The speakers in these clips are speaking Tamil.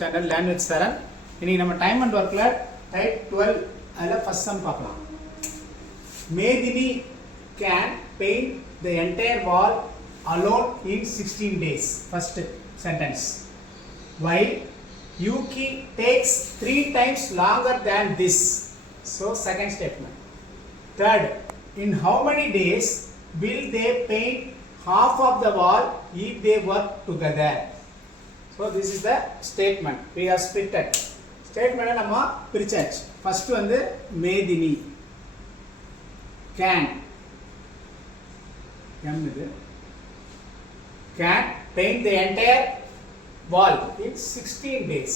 channel Learn with Saran. இன்னைக்கு நம்ம டைம் அண்ட் ஒர்க்ல டைப் 12 அதுல ஃபர்ஸ்ட் சம் பார்க்கலாம். Medini can paint the entire wall alone in 16 days. First sentence. While Yuki takes 3 times longer than this. So second statement. Third, in how many days will they paint half of the wall if they work together? So this is the statement. We have split it. Statement நம்ம பிரிச்சாச்சு. First வந்து Medini can paint the entire wall in 16 days.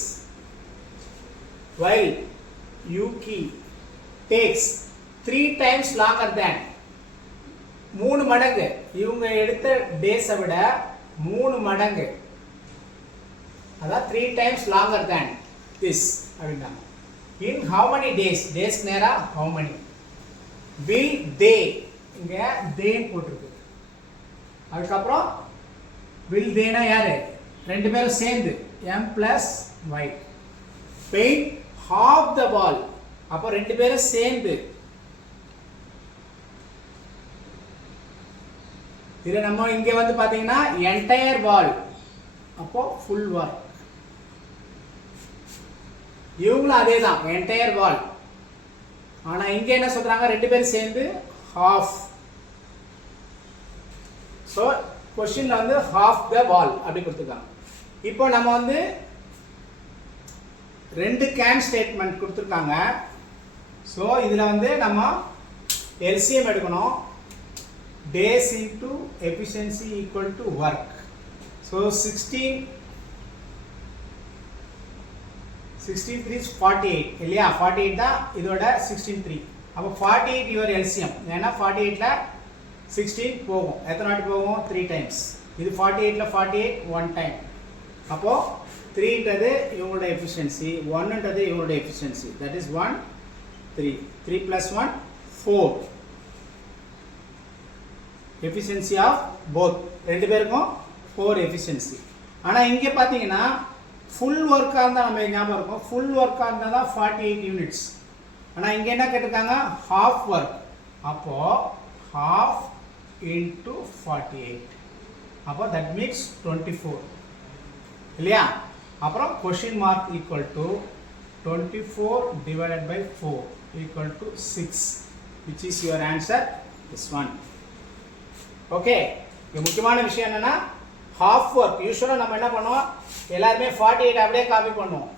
While Yuki takes 3 times longer than 3 மடங்கு இவங்க எடுத்த டேஸை விட 3 மடங்கு அதான் 3 times longer than this அப்படின்னா in how many days days நேரா how many will they இங்க they போட்டிருக்கு அதுக்கப்புறம் will they னா யாரு ரெண்டு பேரும் சேர்ந்து m plus y paint half the wall அப்போ ரெண்டு பேரும் சேர்ந்து இது நம்ம இங்க வந்து பாத்தீங்கன்னா entire wall அப்போ full work இவங்களும் அதே தான் entire wall ஆனா இங்க என்ன சொல்றாங்க ரெண்டு பேரும் சேர்ந்து half so क्वेश्चनல வந்து half the wall அப்படி கொடுத்திருக்காங்க இப்போ நம்ம வந்து ரெண்டு can ஸ்டேட்மென்ட் கொடுத்திருக்காங்க so இதுல வந்து நம்ம LCM எடுக்கணும் days into efficiency equal to work so 16 3 is 48 இல்லையா 48 தான் இதோட 16 3 அப்ப 48 your LCM ஏனா 48 ல 16 போகும் எத்தனை வாட்டி போகும் 3 டைம்ஸ் இது 48 ல 48 one டைம் அப்போ 3 ன்றது இவங்களோட எஃபிஷியன்சி 1 ன்றது இவங்களோட efficiency that is 1 3 3 plus 1 4 efficiency of both ரெண்டு பேருக்கும் 4 efficiency ஆனா இங்க பாத்தீங்கன்னா full work இருந்தா நம்ம ஞாபகம் இருக்கும் full work இருந்தா தான் 48 units ஆனா இங்க என்ன கேட்டிருக்காங்க half work அப்போ half into 48 அப்போ that makes 24 இல்லையா அப்புறம் question mark equal to 24 divided by 4 equal to 6 which is your answer this one okay இது முக்கியமான விஷயம் என்னன்னா half work யூசுவலா நம்ம என்ன பண்ணுவோம் எல்லாரும் 48 அப்படியே காப்பி பண்ணுவோம்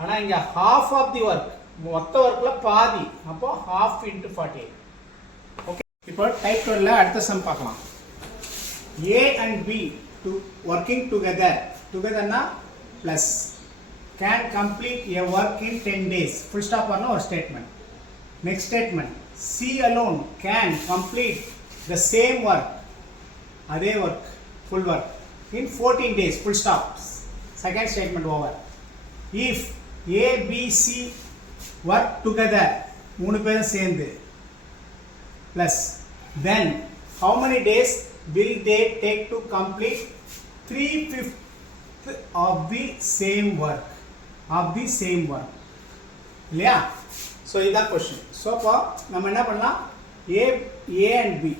ஆனா இங்க half of the work மொத்த வர்க்ல பாதி அப்போ half into 48 ஓகே இப்போ டைப் 12ல அடுத்த சம் பார்க்கலாம் A and B to working togetherனா plus can complete a work in 10 days full stop பண்ண ஒரு statement next statement C alone can complete the same work அதே work full work in 14 days full stop second statement over if A B C work together மூணு பேரும் சேர்ந்து plus then how many days will they take to complete 3/5 of the same work இல்லையா so இதான் question so இப்போ நம்ம என்ன பண்ணலாம் A and B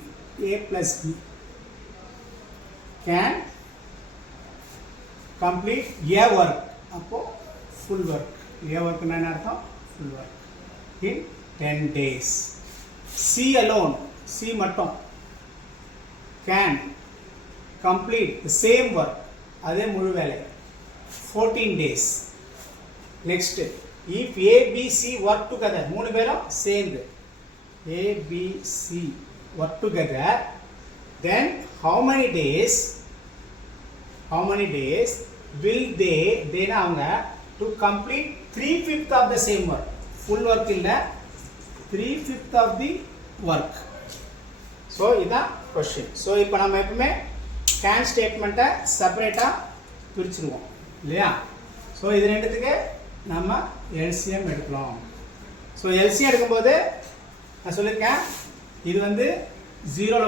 A plus B can complete a work அப்போ full work a work என்ன அர்த்தம் full work in 10 days C alone C மட்டும் can complete the same work அதே முழு வேலை 14 days next if A B C work together மூணு பேரும் சேர்ந்து A B C work together then how many days will they அவங்க to complete 3/5 of the same work full work இல்ல 3/5 of the work so இதான் question so இப்போ நம்ம எப்பவுமே can ஸ்டேட்மென்ட்டை செப்பரேட்டா பிரிச்சிடுவோம் இல்லையா so இது ரெண்டுத்துக்கு நம்ம LCM எடுக்கலாம் so LCM எடுக்கும்போது நான் சொல்லிருக்கேன் இது வந்து 0 ல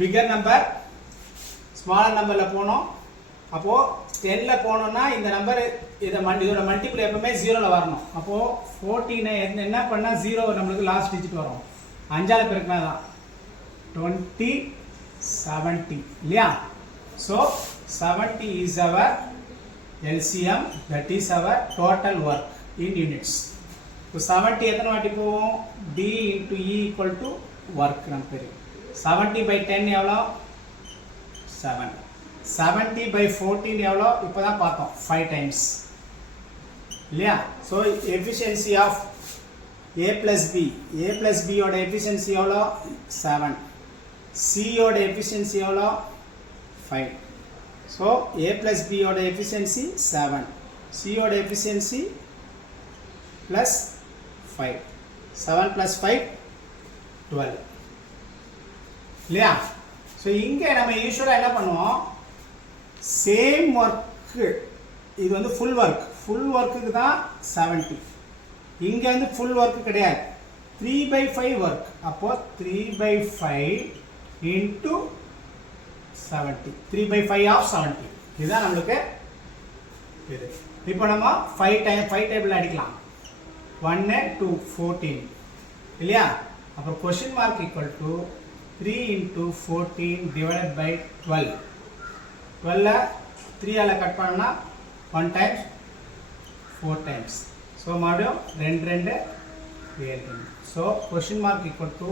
bigger number smaller numberல போனோம் அப்போது 10ல் போனோம்னா இந்த நம்பர் இதோட மல்டிபிள் எப்பவுமே 0ல் வரணும். அப்போது 14 என்ன பண்ணால் 0 நம்மளுக்கு லாஸ்ட் டிஜிட் வரும். 5ஆல் பெருக்கினா தான் 20 70 இல்லையா? So 70 is our LCM, that is our total work in units. இப்போ 70 எத்தனை வாட்டி போவோம்? D into E equal to work நம்ம தெரியும். 70 by 10 எவ்வளோ? 7. 70 by 14 எவ்வளோ? இப்போ தான் பார்த்தோம் 5 times இல்லையா? So efficiency of A plus B, A plus B யோட எஃபிஷியன்சி எவ்வளோ? 7. C யோட எஃபிஷியன்சி எவ்வளோ? 5. ஸோ A plus B யோட எஃபிஷியன்சி 7, C யோட எஃபிஷியன்சி plus 5. 7 plus 5 12 இல்லையா? ஸோ இங்கே நம்ம யூஸ்வலாக என்ன பண்ணுவோம்? சேம் ஒர்க்கு, இது வந்து ஃபுல் ஒர்க்குக்கு தான் 70. இங்கே வந்து ஃபுல் ஒர்க்கு கிடையாது, 3/5 ஒர்க். அப்போது 3/5 into 70, 3/5 of 70. இதுதான் நம்மளுக்கு இது. இப்போ நம்ம 5 டேபிள் அடிக்கலாம். 1 2 14 இல்லையா? அப்புறம் quotient mark equal to 3 into 14 divided by 12. 12 3ஆல் கட் பண்ணா 1 times 4 times. ஸோ மறுபடியும் 2 7. So quotient mark equal to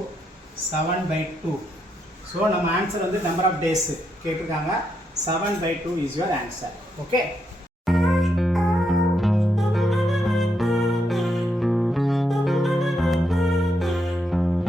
7/2. So நம்ம ஆன்சர் வந்து நம்பர் ஆஃப் டேஸ் கேட்டிருக்காங்க. 7/2 இஸ் யுவர் ஆன்சர். ஓகே.